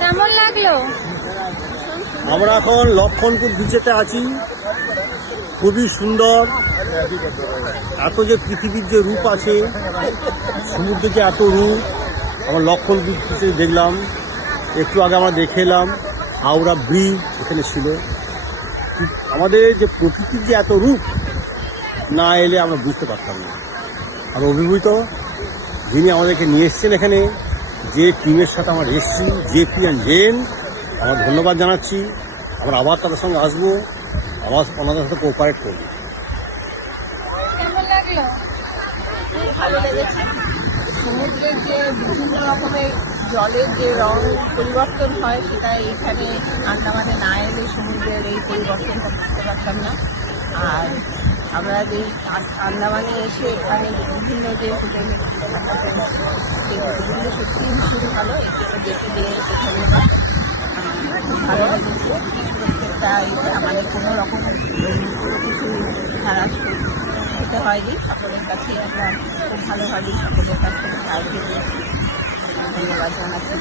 কেমন লাগলো? আমরা এখন লক্ষণপুর বিচেতে আছি। খুবই সুন্দর। এত যে পৃথিবীর যে রূপ আছে, সমুদ্রের যে এত রূপ, আমরা লক্ষণপুর বিচে দেখলাম। একটু আগে আমরা দেখে এলাম হাওড়া ব্রিজ এখানে ছিল। আমাদের যে প্রকৃতির যে এত রূপ, না এলে আমরা বুঝতে পারতাম না। আর অভিভূত যিনি আমাদেরকে নিয়ে এসছেন এখানে, যে টিমের সাথে আমরা এসেছি, জেপি অ্যান্ড জেন, আমরা ধন্যবাদ জানাচ্ছি। আমরা আবার তাদের সঙ্গে আসবো, আবার ওনাদের সাথে কোঅপারেট করবো। কেমন লাগলো? খুব ভালো লেগেছে। সমুদ্রের যে বিভিন্ন রকমের জলের যে রং পরিবর্তন হয়, সেটা এখানে আন্দামানে না এলে সমুদ্রের এই পরিবর্তনটা বুঝতে পারতাম না। আর আমরা যে আন্দামানে এসে এখানে বিভিন্ন যে হোটেল সেই হোটেলগুলো সত্যিই ভীষণ ভালো। এর জন্য দেখে দিয়ে এখানে খুব ভালো লেগেছে। প্রত্যেকটা আমাদের কোনো রকম কিছু খারাপ খেতে হয়নি। সকলের কাছে আমরা খুব ভালোভাবেই সকলের কাছ থেকে সাহায্য পেয়েছি। ধন্যবাদ জানাচ্ছি।